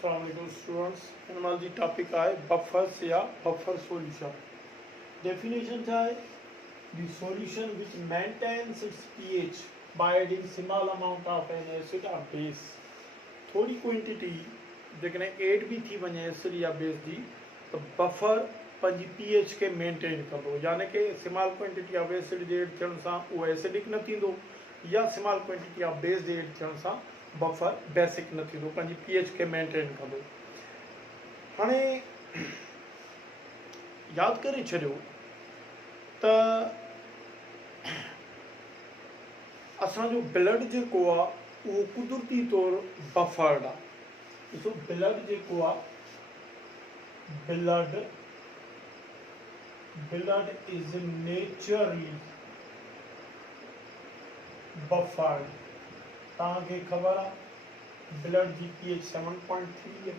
अस्सलाम वालेकुम स्टूडेंट्स। हिन जी टॉपिक है बफर्स या बफर सॉल्यूशन। डेफिनेशन क्या है? The solution which maintains its pH by adding small amount of an acid or base। थोड़ी क्वांटिटी जेकॾहिं एड भी थी वञे एसिड या बेस जी तो बफर पंहिंजी pH के मेंटेन कंदो, यानी कि स्मॉल क्वांटिटी ऑफ एसिड जे एड थियण सां उहो एसिडिक न थींदो या स्मॉल क्वांटिटी ऑफ बेस जे एड थियण सां बफर बेसिक न थींदो, पंहिंजी pH के मेंटेन कंदो। हाणे यादि करे छॾियो त असांजो ब्लड जेको आहे उहो कुदरती तौरु बफर्ड आहे। ॾिसो ब्लड जेको आहे ब्लड इज़ नेचुरली बफर्ड। तव्हांखे ख़बर आहे ब्लड जी pH 7.3 आहे।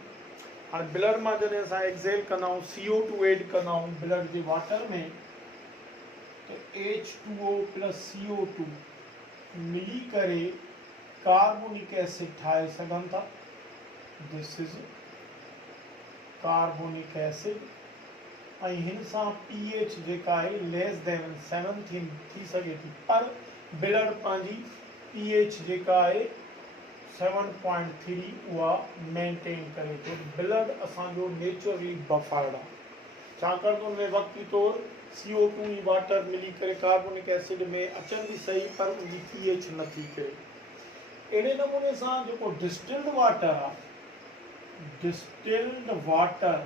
हाणे ब्लड मां जॾहिं असां एक्सेल कंदा आहियूं CO2 एड कंदा आहियूं ब्लड जे वाटर में तो H2O प्लस CO2 मिली करे कार्बोनिक एसिड ठाहे सघनि था। दिस इज कार्बोनिक एसिड ऐं हिन सां pH जेका आहे लेस देन 7 थी सघे थी, पर ब्लड पंहिंजी pH जेका आहे 7.3 उहा मेंटेन करे थो। ब्लड असांजो नेचुरली बफर्ड आहे, छाकाणि त उनमें वक़्ती तौरु CO2 ई वाटर मिली करे कार्बोनिक एसिड में अचनि बि सही, पर उनजी pH न थी करे। अहिड़े नमूने सां जेको डिस्टिल्ड वाटर आहे, distilled water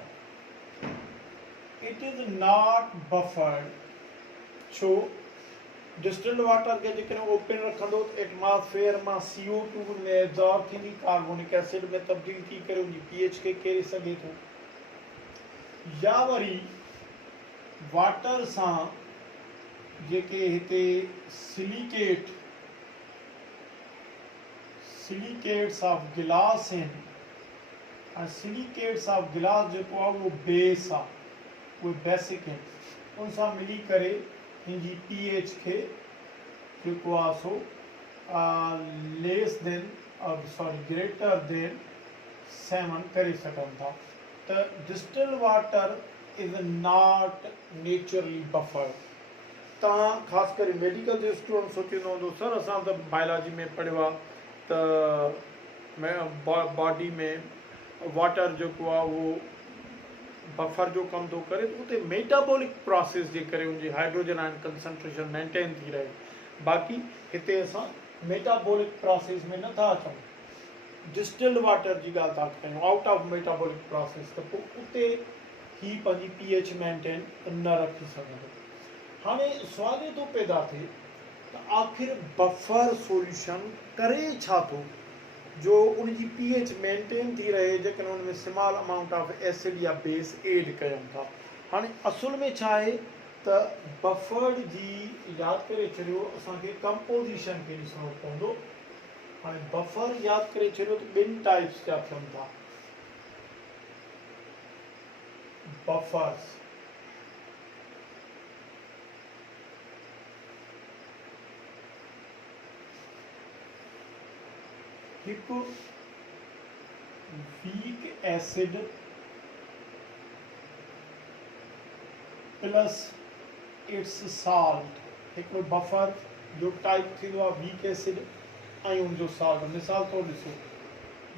it is not buffered. छो? डिस्टिल्ड वाटर के जेकॾहिं ओपन रखंदो त एटमॉस्फेयर मां CO2 में एब्जॉर्ब थींदी, कार्बोनिक एसिड में तब्दील थी करे उनजी pH खे केरे सघे थो। या वरी वाटर सां जेके हिते सिलिकेट्स ऑफ गिलास आहिनि, ऐं सिलिकेट्स ऑफ गिलास जेको आहे उहो बेस आहे, उहे बेसिक आहिनि, उन सां मिली करे हिन जी pH खे जेको आहे so less than greater than 7 करे सघनि था। त distilled water is not naturally buffered. तव्हां ख़ासि करे मेडिकल जो स्टूडेंट सोचींदो हूंदो सर असां त बायोलॉजी में पढ़ियो आहे त बॉडी में वाटर जेको आहे उहो बफर जो कम थो करे, तो उते मेटाबॉलिक प्रोसेस जे करे उनजी हाइड्रोजन आयन कंसंट्रेशन मेंटेन थी रहे। बाक़ी हिते असां मेटाबॉलिक प्रोसेस में नथा अचूं, डिस्टिल्ड वाटर जी ॻाल्हि था कयूं, आउट ऑफ मेटाबॉलिक प्रोसेस, त पोइ उते ही पंहिंजी pH मेंटेन न रखी सघंदो। हाणे सुवाल ये थो पैदा थिए त आख़िर बफर सॉल्यूशन करे छा थो जो उनजी pH मेंटेन थी रहे जेकॾहिं उनमें स्मॉल अमाउंट ऑफ एसिड या बेस एड कयूं था। हाणे असुल में छा आहे त बफर्ड जी यादि करे छॾियो असांखे कंपोजिशन खे ॾिसणो पवंदो। हाणे बफर यादि करे छॾियो त ॿिनि टाइप्स जा थियनि था बफर्स। हिकु weak acid plus its salt, हिकिड़ो बफर जो टाइप थींदो आहे वीक एसिड ऐं उनजो साल्ट। मिसाल तौरु ॾिसो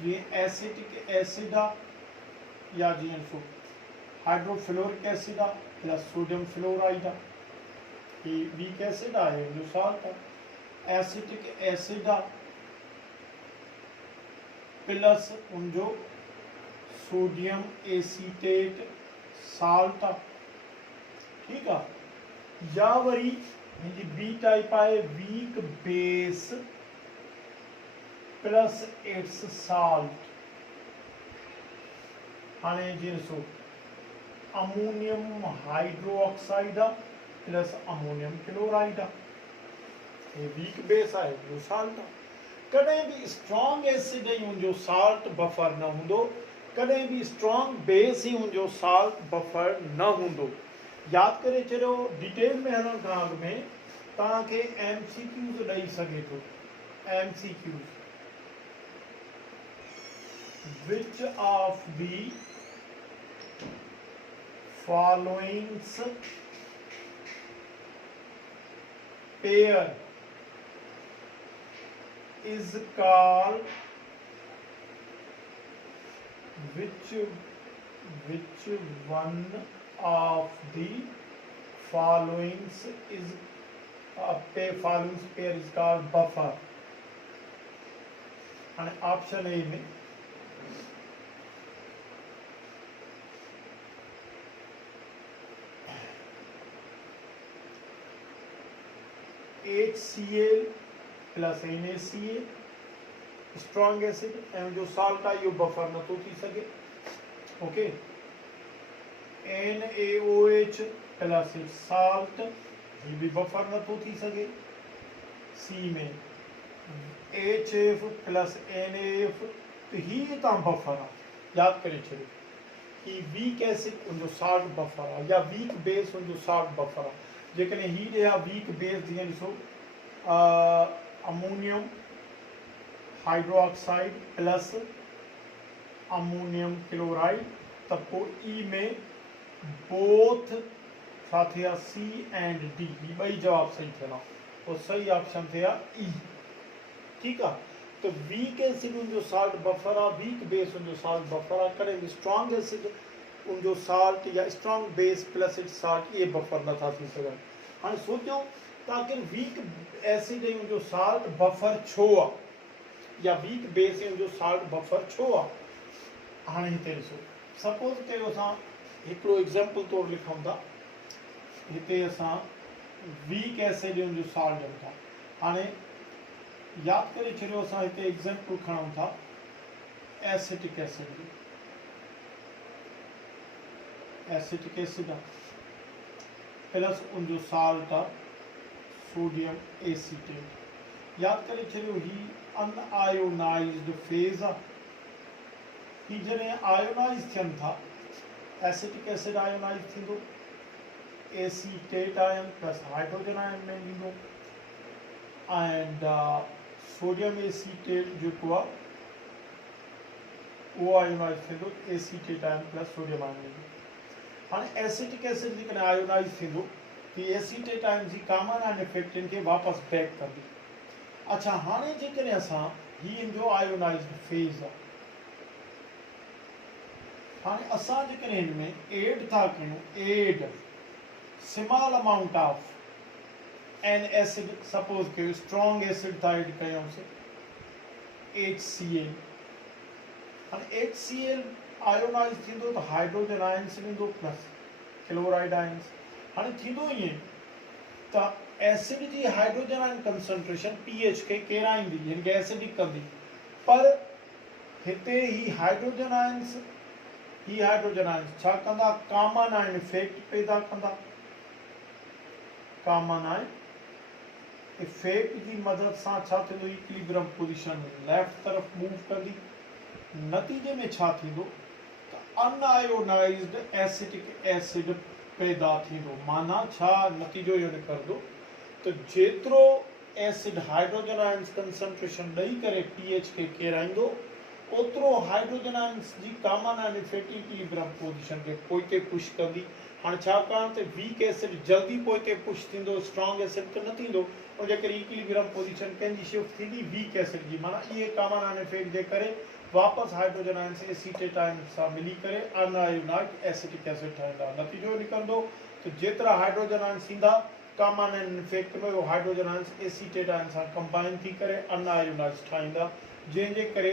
जीअं एसिटिक एसिड आहे या जीअं ॾिसो हाइड्रोफ्लोरिक एसिड आहे प्लस सोडियम फ्लोराइड आहे, ही वीक एसिड आहे, उनजो साल्ट आहे। एसिटिक एसिड आहे प्लस उनजो सोडियम एसीटेट साल्ट आहे, ठीकु आहे। या वरी हिनजी बी टाइप आहे weak base plus its salt. हाणे जीअं ॾिसो अमोनियम हाइड्रोक्साइड आहे प्लस अमोनियम क्लोराइड आहे, हे वीक बेस आहे, उनजो साल्ट आहे। कॾहिं बि स्ट्रॉन्ग एसिड ऐं उनजो साल्ट बफर न हूंदो, कॾहिं बि स्ट्रॉन्ग बेस ऐं उनजो साल्ट बफर न हूंदो। यादि करे छॾियो, डिटेल में हलण खां अॻु में तव्हांखे MCQs ॾेई सघे थो। MCQs which of the following pair is called which one of the following is following pair is called buffer. and option A में HCl plus NaCl strong acid ऐं जो साल्ट आहे इहो बफर नथो थी सघे ओके NaOH प्लस साल्ट ये भी बफर नथो थी सघे सी में HF प्लस NaF तो ही तव्हां बफर आहे यादि करे छॾियो ही वीक एसिड उनजो साल्ट बफर आहे या वीक बेस उनजो साल्ट बफर आहे जेकॾहिं ही ॾिया वीक बेस जीअं ॾिसो ammonium hydroxide plus ammonium chloride त पोइ ई में बोथ छा थिया सी एंड डी ही ॿई जवाब सही थियणा पोइ सही ऑप्शन थिया ई ठीकु आहे त वीक एसिड उनजो साल्ट बफर आहे वीक बेस उनजो साल्ट बफर आहे कॾहिं स्ट्रॉन्ग एसिड उनजो साल्ट या strong base plus it salt इहे बफर नथा थी सघनि हाणे सोचियो त आख़िर वीक एसिड ऐं उनजो साल्ट बफर छो आहे या वीक बेस ऐं उनजो साल्ट बफर छो आहे हाणे हिते ॾिसो सपोज कयो असां हिकिड़ो एग्ज़ाम्पल तौरु लिखूं था हिते असां वीक एसिड ऐं उनजो साल्ट ॾियूं था हाणे यादि करे छॾियो असां हिते एग्ज़ाम्पल खणूं था एसिटिक एसिड जी एसिटिक एसिड आहे प्लस उनजो साल्ट आहे सोडियम एसीटेट यादि करे छॾियो ही अनआयोनाइज्ड फेज़ आहे ही जॾहिं आयोनाइज़ थियनि था एसिटिक एसिड आयोनाइज़ थींदो acetate ion plus hydrogen ion में ईंदो एंड सोडियम एसीटेट जेको आहे उहो आयोनाइज़ थींदो acetate ion plus sodium ion में हाणे एसिटिक एसिड जेकॾहिं आयोनाइज़ थींदो त एसीटेट आयन जी कॉमन आयन इफेक्ट इनखे वापसि बैक कंदी अच्छा हाणे जेकॾहिं असां ही इनजो आयोनाइज्ड फेज़ आहे हाणे असां जेकॾहिं हिन में एड था कयूं add small amount of an acid suppose कयो स्ट्रॉन्ग एसिड था एड कयूंसीं HCl हाणे HCl आयोनाइज थींदो त हाइड्रोजन आयन्स ॾींदो प्लस क्लोराइड आयन्स हाणे थींदो ईअं त एसिड जी हाइड्रोजन आयन कंसंट्रेशन pH खे केराईंदी हिन खे एसिडिक कंदी पर हिते ही हाइड्रोजन आयन्स छा कंदा कॉमन आयन इफेक्ट पैदा कंदा कॉमन आयन इफेक्ट जी मदद सां छा थींदो इक्विलिब्रियम पोजीशन लेफ्ट तरफ मूव कंदी नतीजे में छा थींदो त अनआयोनाइज्ड एसिटिक एसिड पैदा थींदो माना छा नतीजो इहो निकिरंदो तो जेतिरो एसिड हाइड्रोजन आयन्स कंसंट्रेशन ॾेई करे pH खे केराईंदो ओतिरो हाइड्रोजन आयन्स जी common ion effect equilibrium position खे पोइते पुश कंदी हाणे छाकाणि त वीक एसिड जल्दी पोइते पुश थींदो स्ट्रॉन्ग एसिड त न थींदो ऐं जेकॾहिं इक्विलिब्रियम पोजीशन कंहिंजी शिफ्ट थींदी वीक एसिड जी माना इहे कॉमन आयन इफेक्ट जे करे वापसि हाइड्रोजन आयन्स एसीटेट आयन सां मिली करे अनआयोनाइज्ड एसिटिक एसिड ठहंदा नतीजो निकिरंदो त जेतिरा हाइड्रोजन आयन्स ईंदा कॉमन आयन इफेक्ट में वो हाइड्रोजन आयन्स एसीटेट आयन सां कंबाइन थी करे अनआयोनाइज्ड ठाहींदा जंहिंजे करे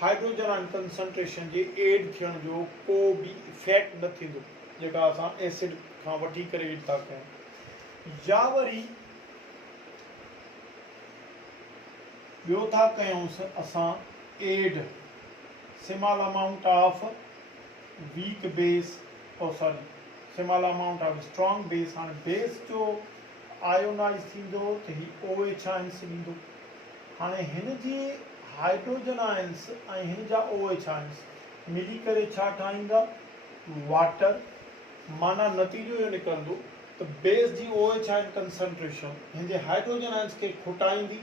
हाइड्रोजन आयन कंसंट्रेशन जे एड थियण जो को बि इफेक्ट न थींदो जेका असां एसिड खां वठी करे एड था कयूं या वरी ॿियो था कयूंसि असां add small amount of weak base small amount of strong base हाणे बेस जो आयोनाइज थींदो त ही OH आयन्स ॾींदो हाणे हिन जी हाइड्रोजन आयन्स ऐं हिन जा OH आयन्स मिली करे छा ठाहींदा वाटर माना नतीजो इहो निकिरंदो त बेस जी OH आयन कंसंट्रेशन हिन जे हाइड्रोजन आयन्स खे खुटाईंदी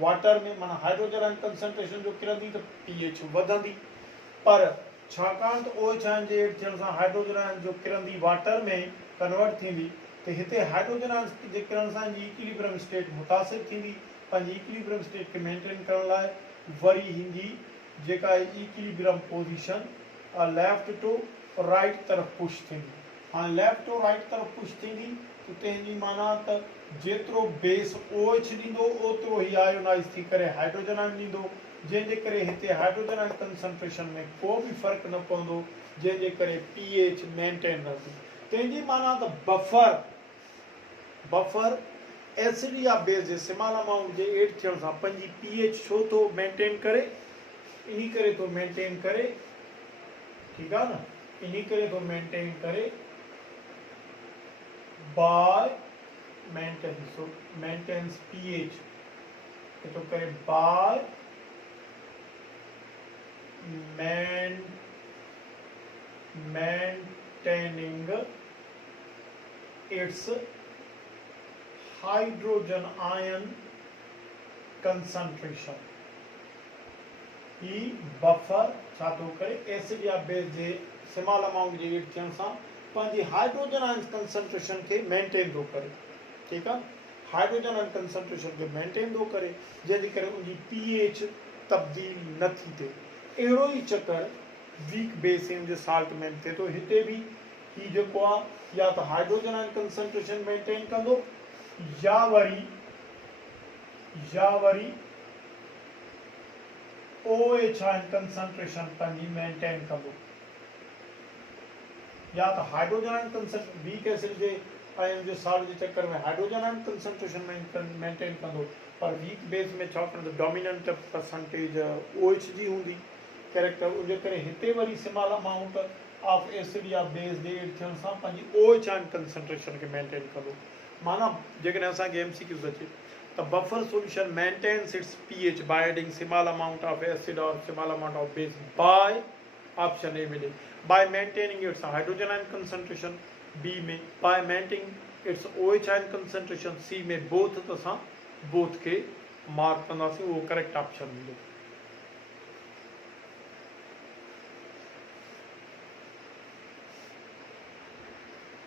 वाटर में माना हाइड्रोजन आयन कंसंट्रेशन जो किरंदी त pH वधंदी पर छाकाणि त OH आयन जे हेठि थियण सां हाइड्रोजन आयन जो किरंदी वाटर में कन्वर्ट थींदी त हिते हाइड्रोजन आयन जे किरण सां इक्विलिब्रियम स्टेट मुतासिर थींदी। पंहिंजी इक्विलिब्रियम स्टेट खे मेंटेन करण लाइ वरी हिनजी जेका equilibrium position left to right तरफ़ पुश थींदी। हाँ लेफ्ट टू राइट तरफ़ पुश थींदी त तंहिंजी माना त जेतिरो बेस OH ॾींदो ओतिरो ई आयोनाइज थी करे हाइड्रोजन आयन ॾींदो, जंहिंजे करे हिते हाइड्रोजन आयन कंसंट्रेशन में को बि फ़र्क़ु न पवंदो, जंहिंजे करे pH मेंटेन रहंदी। तंहिंजी माना त बफर एसिड या बेस जे स्मॉल अमाउंट जे एड थियण सां पंहिंजी pH छो थो मेंटेन करे, इन्ही करे थो मेंटेन करे, ठीकु आहे न, इन्ही करे थो मेंटेन करे बाय मेंटेन्स pH तो करे by maintaining its hydrogen ion concentration। ही बफर छा थो करे एसिड या बेस जे स्मॉल अमाउंट जे एड थियण सां पंहिंजी हाइड्रोजन आयन कंसंट्रेशन खे मेंटेन थो करे, ठीकु आहे, हाइड्रोजन आयन कंसंट्रेशन खे मेंटेन थो करे, जंहिंजे करे उनजी pH तब्दील न थी थिए। अहिड़ो ई चक्कर वीक बेस जे साल्ट में थिए थो। हिते बि ही जेको आहे या त हाइड्रोजन आयन कंसंट्रेशन मेंटेन कंदो या वरी OH आयन कंसंट्रेशन पंहिंजी मेंटेन कंदो, या त hydrogen ion concentration weak acid जे आयन जे साल्ट जे चक्कर में हाइड्रोजन आयन कंसंट्रेशन मेंटेन कंदो, पर वीक बेस में छाकाणि त डोमिनेंट परसेंटेज OH जी हूंदी कैरेक्टर, उनजे करे हिते worry small amount of acid या बेस जे एड थियण सां पंहिंजी OH आयन कंसंट्रेशन खे मेंटेन कंदो। माना जेकॾहिं असांखे MCQ अचे त buffer solution maintains its pH by adding small amount of acid or small amount of base by option A मिले by maintaining its hydrogen ion concentration, B में by maintaining its OH ion concentration, C में बोथ, तो असां बोथ के मार्क कंदासीं, उहो correct option मिले।